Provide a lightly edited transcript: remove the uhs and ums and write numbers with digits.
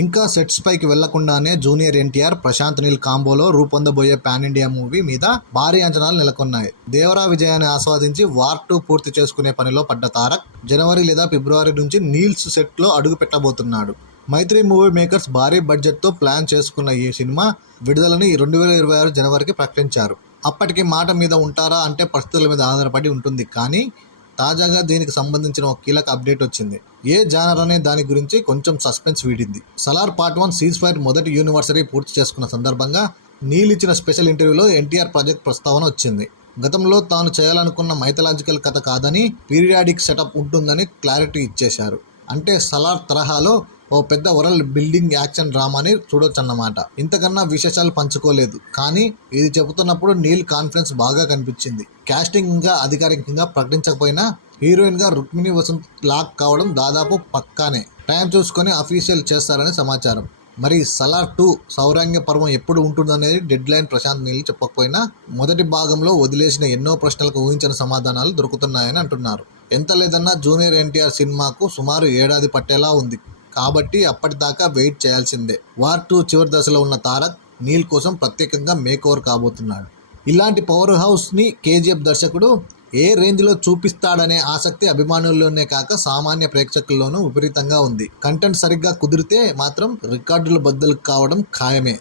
ఇంకా సెట్స్ పైకి వెళ్లకుండానే జూనియర్ ఎన్టీఆర్, ప్రశాంత్ నీల్ కాంబోలో రూపొందబోయే పాన్ ఇండియా మూవీ మీద భారీ అంచనాలు నెలకొన్నాయి. దేవరా విజయాన్ని ఆస్వాదించి వార్ 2 పూర్తి చేసుకునే పనిలో పడ్డ తారక్ జనవరి లేదా ఫిబ్రవరి నుంచి నీల్స్ సెట్ లో అడుగు పెట్టబోతున్నాడు. మైత్రి మూవీ మేకర్స్ భారీ బడ్జెట్ తో ప్లాన్ చేసుకున్న ఈ సినిమా విడుదలని 2026 జనవరికి ప్రకటించారు. అప్పటికి మాట మీద ఉంటారా అంటే పరిస్థితుల మీద ఆధారపడి ఉంటుంది. కానీ తాజాగా దీనికి సంబంధించిన ఒక కీలక అప్డేట్ వచ్చింది. ఏ జానర్ అనే దాని గురించి కొంచెం సస్పెన్స్ వీడింది. సలార్ పార్ట్ 1 సీజ్ ఫైర్ మొదటి యూనివర్సరీ పూర్తి చేసుకున్న సందర్భంగా నీల్ ఇచ్చిన స్పెషల్ ఇంటర్వ్యూలో ఎన్టీఆర్ ప్రాజెక్ట్ ప్రస్తావన వచ్చింది. గతంలో తాను చేయాలనుకున్న మైథలాజికల్ కథ కాదని పీరియాడిక్ సెటప్ ఉంటుందని క్లారిటీ ఇచ్చేశారు. అంటే సలార్ తరహాలో ఓ పెద్ద వరల్డ్ బిల్డింగ్ యాక్షన్ డ్రామాని చూడొచ్చన్నమాట. ఇంతకన్నా విశేషాలు పంచుకోలేదు. కానీ ఇది చెబుతున్నప్పుడు నీల్ కాన్ఫిడెన్స్ బాగా కనిపించింది. కాస్టింగ్ ఇంకా అధికారికంగా ప్రకటించకపోయినా హీరోయిన్ గా రుక్మిణి వసంత్ లాక్ కావడం దాదాపు పక్కానే. టైం చూసుకొని అఫీషియల్ చేస్తారని సమాచారం. మరి సలార్ 2 సౌరాంగ్య పర్వం ఎప్పుడు ఉంటుందనేది డెడ్ లైన్ ప్రశాంత్ నీల్ చెప్పకపోయినా మొదటి భాగంలో వదిలేసిన ఎన్నో ప్రశ్నలకు ఊహించిన సమాధానాలు దొరుకుతున్నాయని అంటున్నారు. ఎంత లేదన్నా జూనియర్ ఎన్టీఆర్ సినిమాకు సుమారు ఏడాది పట్టేలా ఉంది. కాబట్టి అప్పటిదాకా వెయిట్ చేయాల్సిందే. వార్ 2 చివరి దశలో ఉన్న తారక్ నీల్ కోసం ప్రత్యేకంగా మేక్ ఓవర్ కాబోతున్నాడు. ఇలాంటి పవర్ హౌస్ ని కేజీఎఫ్ దర్శకుడు ఏ రేంజ్ లో చూపిస్తాడనే ఆసక్తి అభిమానుల్లోనే కాక సామాన్య ప్రేక్షకుల్లోనూ విపరీతంగా ఉంది. కంటెంట్ సరిగ్గా కుదిరితే మాత్రం రికార్డుల బద్దలు కావడం ఖాయమే.